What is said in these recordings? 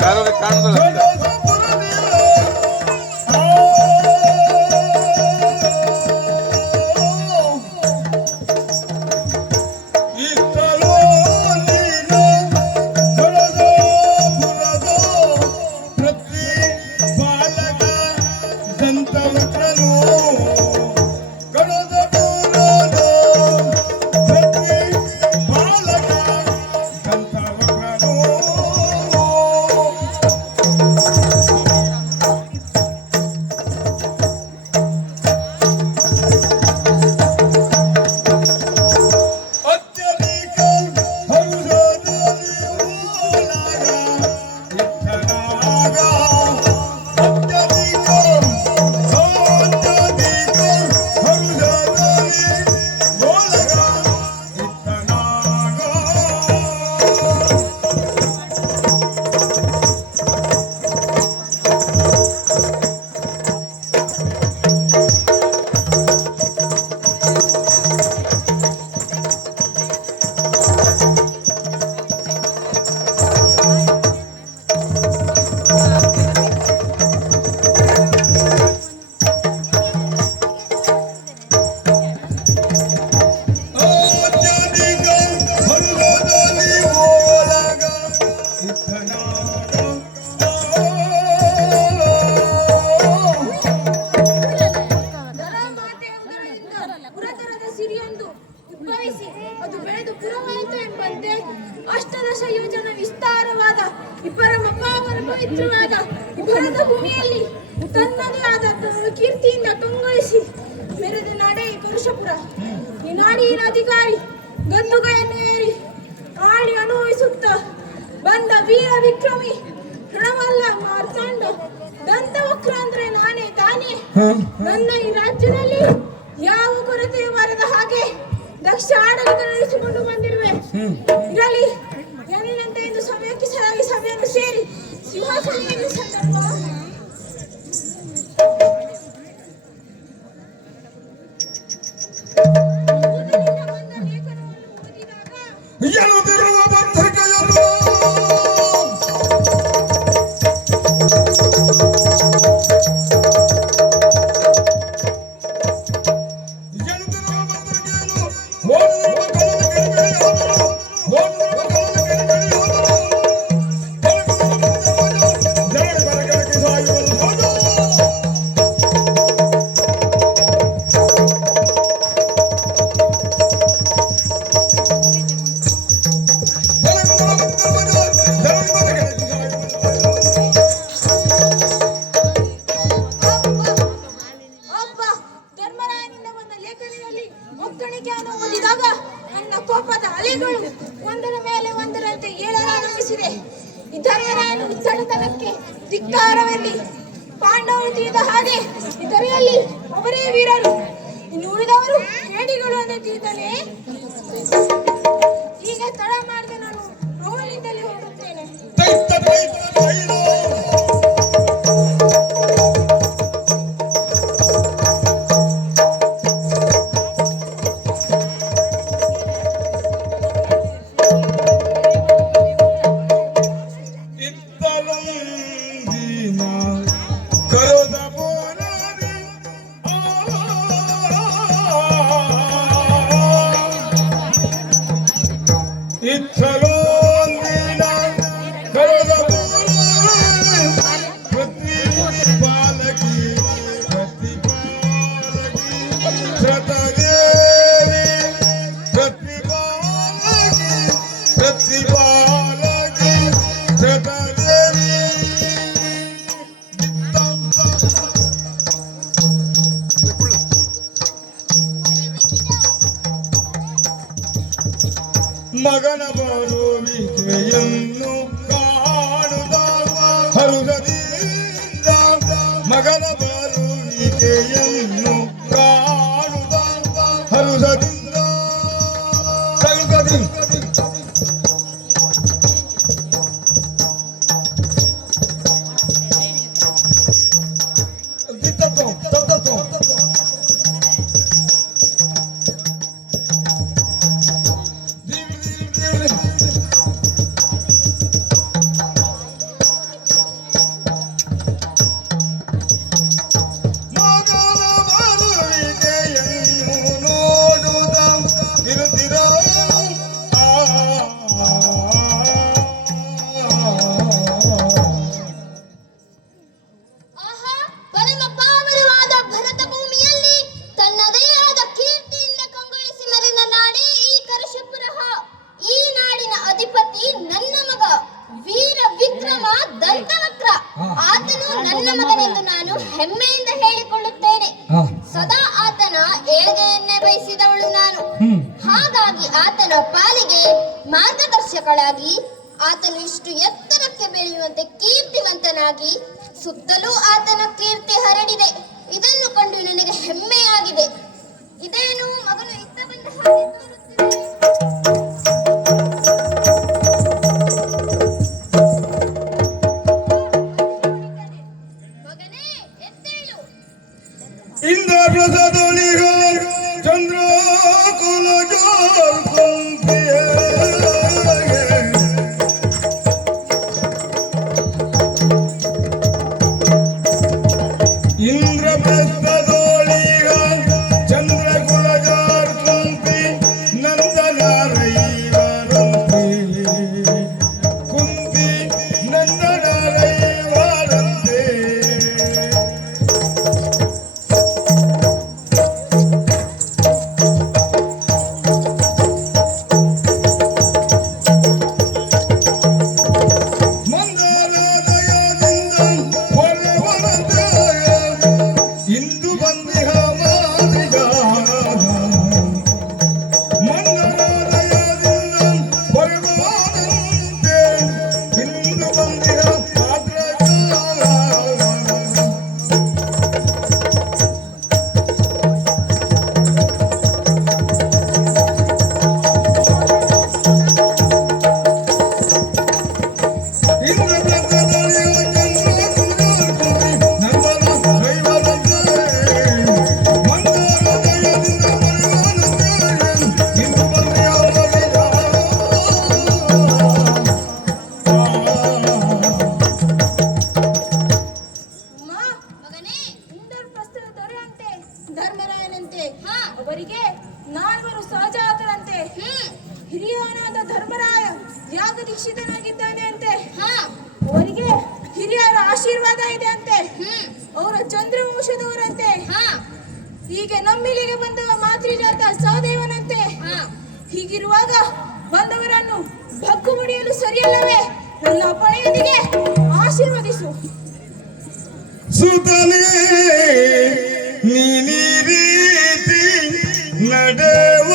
ಕಾಣುದಿಲ್ಲ. ಅದು ಬೆಳೆದು ಪುರವಾಯಿತು ಎಂಬಂತೆ ಅಷ್ಟದಶ ಯೋಜನ ವಿಸ್ತಾರವಾದ ಪರಮಪಾವನ ಪವಿತ್ರವಾದ ಭರದ ಭೂಮಿಯಲ್ಲಿ ತನ್ನದೇ ಆದ ಕೀರ್ತಿಯಿಂದ ಕಂಗೊಳಿಸಿ ಮೆರೆದ ನಾಡೆ ಈ ಪರುಷಪುರ. ಈ ನಾಡಿನ ಅಧಿಕಾರಿ ಗದ್ದುಗೆಯನ್ನು ಏರಿ ಆಳಿ ಅನುಭವಿಸುತ್ತ ಬಂದ ವೀರ ವಿಕ್ರಮಿ ರಣವಲ್ಲ ಮಾರ್ತಾಂಡ ದಂತವಕ್ರ ಅಂದ್ರೆ ನಾನೇ ತಾನೇ. ನನ್ನ ಈ ರಾಜ್ಯದಲ್ಲಿ ಯಾವ ಕೊರತೆಯೂ ಬರದ ಹಾಗೆ ದಕ್ಷ ಆಡಳಿತ ನಡೆಸಿಕೊಂಡು ಬಂದಿರುವೆ. ಇರಲಿ ಎನ್ನಿನಂತೆ ಇಂದು ಸಮಯಕ್ಕೆ ಸರಿಯಾಗಿ ಸಭೆಯನ್ನು ಸೇರಿ ಸಿಂಹಾಸನೆಯನ್ನು ಸಂದರ್ಭ ಕೋಪದ ಅಲೆಗಳು ಒಂದರ ಮೇಲೆ ಒಂದರಂತೆ ಏಳಲಾರಂಭಿಸಿದೆ. ಇದರ ಉತ್ತಡತನಕ್ಕೆ ಧಿಕ್ಕಾರವೆಲ್ಲಿ ಪಾಂಡವರು ತಿಳಿದ ಹಾಗೆ ಇದರಲ್ಲಿ ಅವರೇ ವೀರರು, ಇನ್ನು ಉಳಿದವರು ಹೇಡಿಗಳು ಅನ್ನೋ ತಿಳಿದನೆ. ಈಗ ತಡ ಮಾಡದೆ ನಾನು ರೋಲಿಂದಲೇ ಹೋಗುತ್ತೇನೆ. It's ನನ್ನ ಮಗನೆಂದು ನಾನು ಹೆಮ್ಮೆಯಿಂದ ಹೇಳಿಕೊಳ್ಳುತ್ತೇನೆ. ಸದಾ ಆತನ ಏಳ್ಗೆಯನ್ನೇ ಬಯಸಿದವಳು ನಾನು. ಹಾಗಾಗಿ ಆತನ ಪಾಲಿಗೆ ಮಾರ್ಗದರ್ಶಕಳಾಗಿ ಆತನು ಇಷ್ಟು ಎತ್ತರಕ್ಕೆ ಬೆಳೆಯುವಂತೆ ಕೀರ್ತಿವಂತನಾಗಿ ಸುತ್ತಲೂ ಆತನ ಕೀರ್ತಿ ಹರಡಿದೆ. ಇದನ್ನು ಕಂಡು ನನಗೆ ಹೆಮ್ಮೆಯಾಗಿದೆ. ಇದೇನು ಮಗನು ಇತ್ತ ಬಂದ ಹಾಗೆ ತೋರುತ್ತಿದೆ. ಅವರಿಗೆ ನಾಲ್ವರು ಸಹಜಾತರಂತೆ. ಹಿರಿಯನಾದ ಧರ್ಮರಾಯ ಯಾಗ ದೀಕ್ಷಿತನಾಗಿದ್ದಾನೆ ಅಂತೆ. ಅವರಿಗೆ ಹಿರಿಯರ ಆಶೀರ್ವಾದ ಇದೆ ಅಂತೆ. ಅವರ ಚಂದ್ರವಂಶದವರಂತೆ. ಹೀಗೆ ನಮ್ಮಿಲಿಗೆ ಬಂದವ ಮಾತೃಜಾತ ಸಹದೇವನಂತೆ. ಹೀಗಿರುವಾಗ ಬಂದವರನ್ನು ಬಗ್ಗು ಮುಡಿಯಲು ಸರಿಯಲ್ಲವೇ? ನನ್ನ ಪಡೆಯೊಂದಿಗೆ ಆಶೀರ್ವದಿಸು. ಸುತನೇ ನೀನಿ ರೀತಿ ನಡೆವ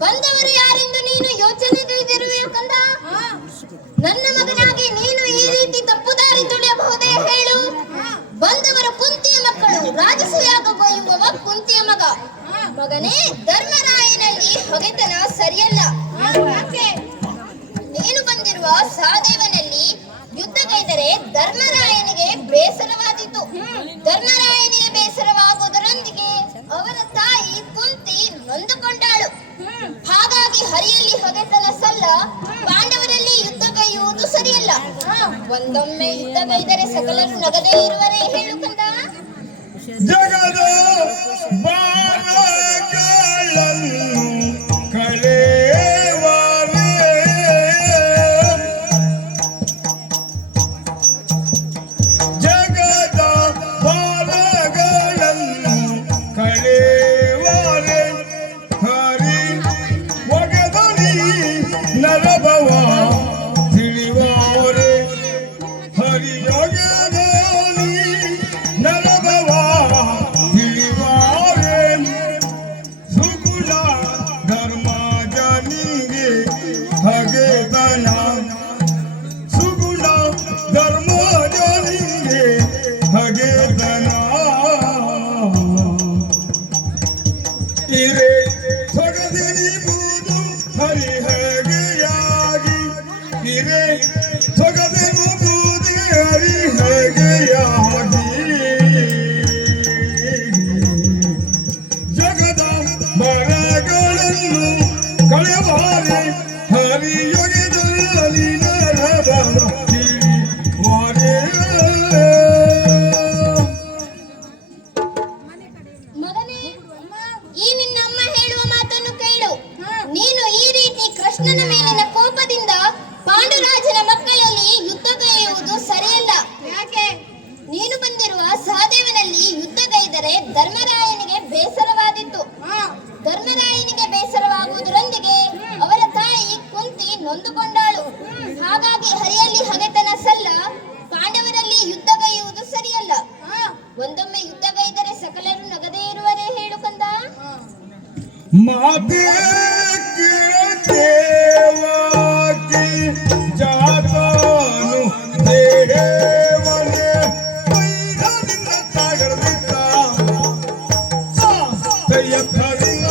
ಬಂದವರು ಯಾರೆಂದು ನೀನು ಯೋಚನೆಗೈದಿರುವೆಯೋ ಕಂದ? ನನ್ನ ಮಗನಾಗಿ ನೀನು ಈ ರೀತಿ ತಪ್ಪು ದಾರಿ ತುಳಿಯಬಹುದೇ ಹೇಳು? ಬಂದವರು ಕುಂತಿಯ ಮಕ್ಕಳು, ರಾಜಸೂಯಾಗುವ ಕುಂತಿಯ ಮಗ. ಮಗನೇ, ಧರ್ಮರಾಯನಲ್ಲಿ ಹೊಗೆತನ ಸರಿಯಲ್ಲ. ನೀನು ಬಂದಿರುವ ಸಹದೇವನಲ್ಲಿ ಯುದ್ಧಗೈದರೆ ಧರ್ಮರಾಯನಿಗೆ ಬೇಸರವಾದೀತು. ಧರ್ಮರಾಯನಿಗೆ ಬೇಸರವಾಗುವುದರೊಂದಿಗೆ ಅವನ ತಾಯಿ ಕುಂತಿ ನೊಂದುಕೊಂಡಾಳು. ಹಾಗಾಗಿ ಹರಿಯಲ್ಲಿ ಹೊಗೆತನ ಸಲ್ಲ, ಪಾಂಡವರಲ್ಲಿ ಯುದ್ಧಗೈಯುವುದು ಸರಿಯಲ್ಲ. ಒಂದೊಮ್ಮೆ ಯುದ್ಧಗೈದರೆ ಸಕಲರು ನಗದೇ ಇರುವರೇ ಹೇಳು ಕಂದ? ಜಗದ ಬಾಲಕಳನ್ನು ಹಿರೇ ಸೊಗದೆನಿಬುದು ಹರಿಹಗೆಯಾಗಿ ಹಿರೇ ಸೊಗದೆನುಬುದು ಹರಿಹಗೆಯಾಗಿ ಜಗದ ಮರಗಳನ್ನು ಕಳೆವಾರೆ ಹರಿಯೊಗೆದಲ್ಲಿ ನರದ ಮಗನೇ, ಈ ನಿನ್ನ ಅಮ್ಮ ಹೇಳುವ ಮಾತನ್ನು ಕೇಳು. ನೀನು ಈ ರೀತಿ ಕೃಷ್ಣನ ಮೇಲಿನ ಕೋಪದಿಂದ ಪಾಂಡುರಾಜನ ಮಕ್ಕಳಲ್ಲಿ ಯುದ್ಧಗೈಯುವುದು ಸರಿಯಲ್ಲ. ಯಾಕೆ? ನೀನು ಬಂದಿರುವ ಸಹದೇವನಲ್ಲಿ ಯುದ್ಧಗೈದರೆ ಧರ್ಮರಾಯನಿಗೆ ಬೇಸರವಾದಿತ್ತು. ಧರ್ಮರಾಯನಿಗೆ ಬೇಸರವಾಗುವುದರೊಂದಿಗೆ ಅವರ ತಾಯಿ ಕುಂತಿ ನೊಂದುಕೊಂಡಾಳು. ಹಾಗಾಗಿ ಹರಿಯಲ್ಲಿ ಹಗೆತನ ಸಲ್ಲ, ಪಾಂಡವರಲ್ಲಿ ಯುದ್ಧಗೈಯುವುದು ಸರಿಯಲ್ಲ. ಒಂದೊಮ್ಮೆ ಯುದ್ಧಗೈದರೆ ಸಕಲರು ನಗದೇ ಇರುವರೇ, ಹೇಳು ಕಂದ. ಮಾತೆ ಕೇಳೇವಾಕಿ ಜಾತಾನು ದೇವನೇ ವೈರದಿಂದ ತಾಗರ್ದಿದ್ದ ಕೈಯತ್ತರಿಂದ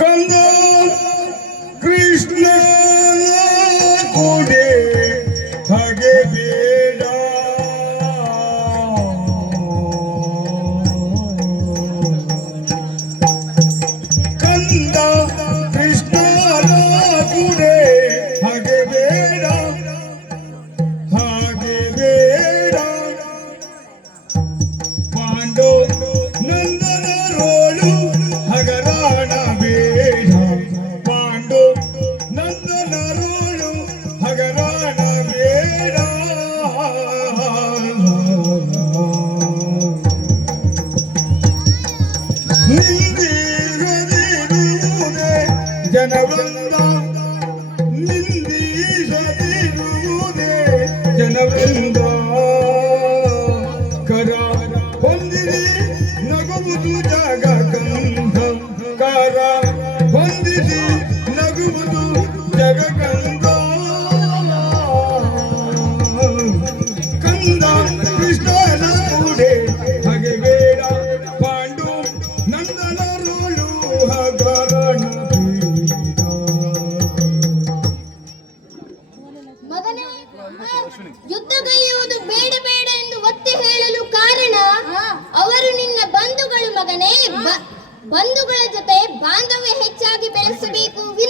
ಕಂದ ಕೃಷ್ಣ ಕೂಡೆ ಹಾಗೆ ಬೇಡ ಕಂದ ಕೃಷ್ಣ ಕೂಡೆ ಹಾಗೆ ಬೇಡ ಹಾಗೆ ಬೇಡ ಪಾಂಡೋ ನಂದನ ರೋಳು ಹಗರಾಣ ಬೇಡ ಪಾಂಡು ನಂದನ ರೋಳು ಹಗರಾಣ ಬೇಡ ನಿಂದಿರದಿರುವುದೇ ಜನವೃಂದ ನಿಂದಿಸದಿರುವುದೇ ಜನವೃಂದ ಕರ ಹೊಂದಿರಿ ನಗುವುದು ಜಾಗ ಕಂಧ ಕಾರ ಹೊಂದಿಸಿ ನಗುವುದು ಜಗಕಂದ ಕಂದ ಕೃಷ್ಣನ ಕೂಡೆ ಹಾಗೆ ಬೇಡ ಪಾಂಡು ನಂದನ ರೋಳು ಹಗರಣ ಬೇಡ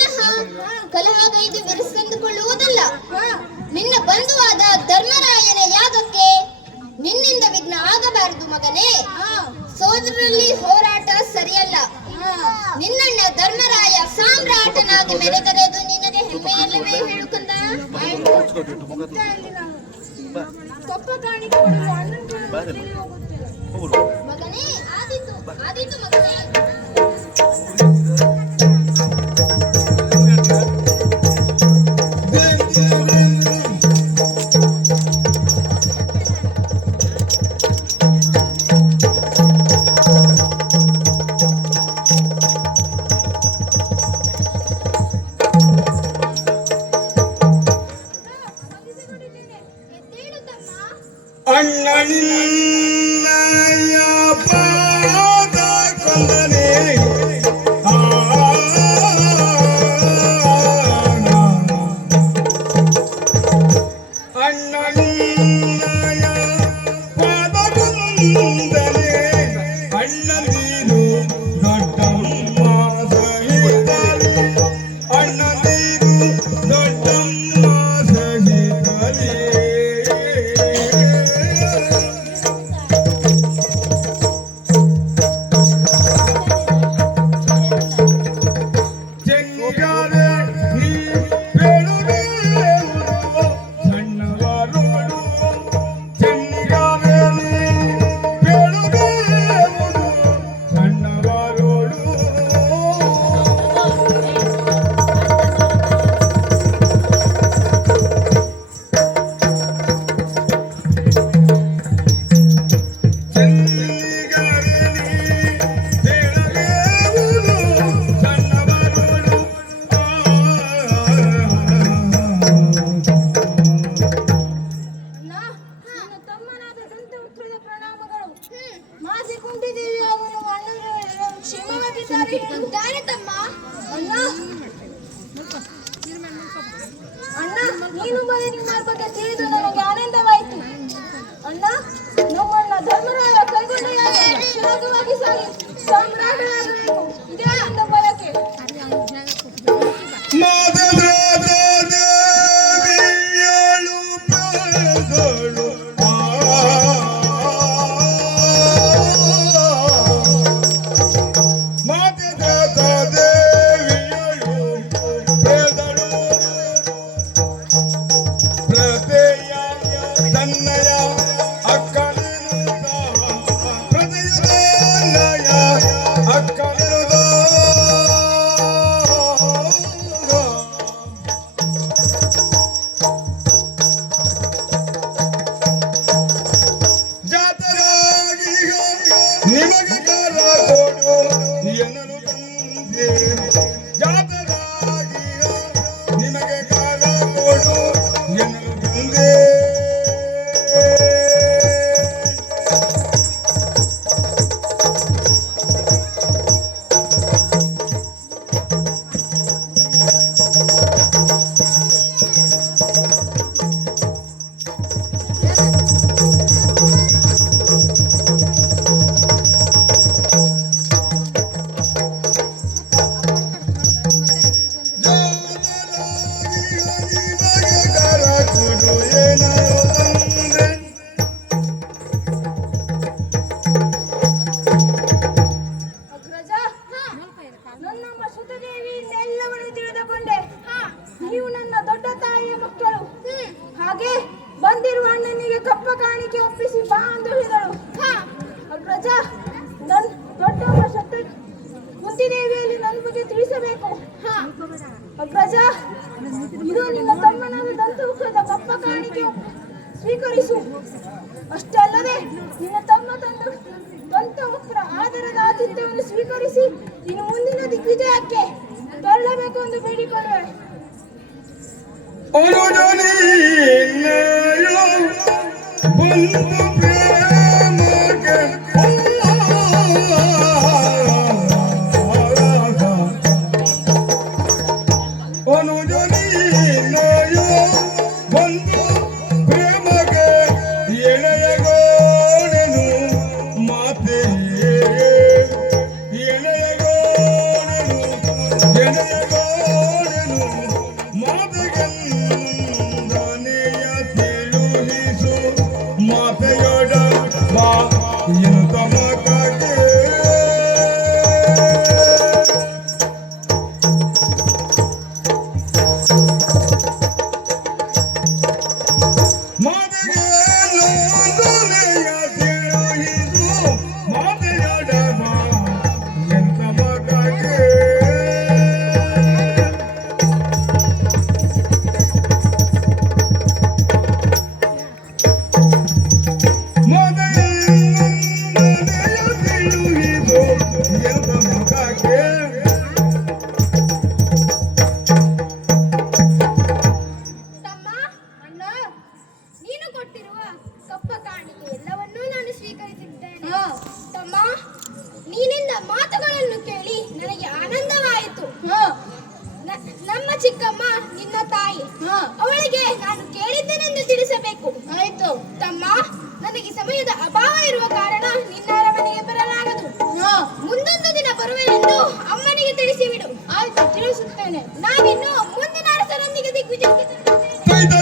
ಪುನಃ ಕಲಹಗೈದು ಬೆರೆಸಿಕೊಂಡುಕೊಳ್ಳುವುದಲ್ಲ. ನಿನ್ನ ಬಂಧುವಾದ ಧರ್ಮರಾಯನ ಯಾಗಕ್ಕೆ ನಿನ್ನಿಂದ ವಿಘ್ನ ಆಗಬಾರದು ಮಗನೇ. ಸೋದರರಲ್ಲಿ ಹೋರಾಟ ಸರಿಯಲ್ಲ. ನಿನ್ನಣ್ಣ ಧರ್ಮರಾಯ ಸಾಮ್ರಾಟನಾಗಿ ಮೆರೆದರೆದು ನಿನಗೆ ಹೆಮ್ಮೆಯಲ್ಲವೇ ಹೇಳು ಕಂದ. ಕಪ್ಪ ಕಾಣಿಕೆ ಕೊಡಲು ಅಣ್ಣನ ಮಗನೇ ಆದೀತು ಆದೀತು ಮಗನೇ. ಅಣ್ಣನಿನ್ನಯ ಪಾದ ಕೊಂದನೆ ಅಣ್ಣನಿನ್ನಯ ಪಾದ ಕೊಂದನೆ ಅಣ್ಣನೀನು ದೊಡ್ಡಮ್ಮ ಸಹಿತಲಿ ಅಣ್ಣನೀನು ದೊಡ್ಡಮ್ಮ ಸಹಿತಲಿ ಅಣ್ಣ ನೀನು ಬಂದು ನಿಮ್ಮ ಬಗ್ಗೆ ತಿಳಿದು ನನಗೆ ಆನಂದವಾಯಿತು. ಅಣ್ಣ ನಮ್ಮಣ್ಣ ಧರ್ಮರಾಯ ಕೈಗೊಂಡ ಸುಲಭವಾಗಿ ಸಾಗಿ ಸಾಮ್ರಾಟನಾಗಬೇಕು. ಇದೇ ನನ್ನ ಬಯಕೆ. ನಿಮಗೆ ಕಾಲ ಕೊಡು ಎನ್ನಲು ತಂದೆ ಜಾತರಾಗಿ ನಿಮಗೆ ಕಾಲ ಕೊಡು ಎನ್ನಲು ತಂದೆ ನೀವು ನನ್ನ ದೊಡ್ಡ ತಾಯಿಯ ಮಕ್ಕಳು. ಹಾಗೆ ಬಂದಿರುವ ಅಣ್ಣನಿಗೆ ಕಪ್ಪ ಕಾಣಿಕೆ ಒಪ್ಪಿಸಿ ಬಾ ಎಂದು ಹೇಳಿದಳು. ಅಗ್ರಜ ನನ್ ದೊಡ್ಡಮ್ಮ ಕುಂತಿದೇವಿಯಲ್ಲಿ ನನ್ನ ಬಗ್ಗೆ ತಿಳಿಸಬೇಕು. ಅಗ್ರಜ ಇದು ನಿನ್ನ ತಮ್ಮನಾದ ದಂತುಕದ ಕಪ್ಪ ಕಾಣಿಕೆ ಸ್ವೀಕರಿಸು. ಅಷ್ಟೇ ಅಲ್ಲದೆ ನಿನ್ನ ತಮ್ಮ ತಂದು ದಂತವಕ್ರ ಆದರದ ಆತಿಥ್ಯವನ್ನು ಸ್ವೀಕರಿಸಿ ಇನ್ನು ಮುಂದಿನ ದಿಗ್ವಿಜಯಕ್ಕೆ ತರಲೇಬೇಕು ಎಂದು ಬೇಡಿಕೊಳ್ಳುವೆ. ಎಳೆಯಗೋಣನು ನಮ್ಮ ಚಿಕ್ಕಮ್ಮ ನಿನ್ನ ತಾಯಿ. ಅವಳಿಗೆ ನಾನು ಕೇಳಿದ್ದೇನೆಂದು ತಿಳಿಸಬೇಕು. ಆಯ್ತು. ತಮ್ಮ, ನನಗೆ ಸಮಯದ ಅಭಾವ ಇರುವ ಕಾರಣ ನಿನ್ನ ಅರಮನೆಗೆ ಬರಲಾಗದು. ಮುಂದೊಂದು ದಿನ ಬರುವೆನೆಂದು ಅಮ್ಮನಿಗೆ ತಿಳಿಸಿಬಿಡು. ಆಯ್ತು, ತಿಳಿಸುತ್ತೇನೆ. ನಾವಿನ್ನು ಮುಂದಿನ ಅರಸರೊಂದಿಗೆ ದಿಗ್ವಿಜಯಕ್ಕೆ ತೆರಳುತ್ತೇವೆ. ಕೈದ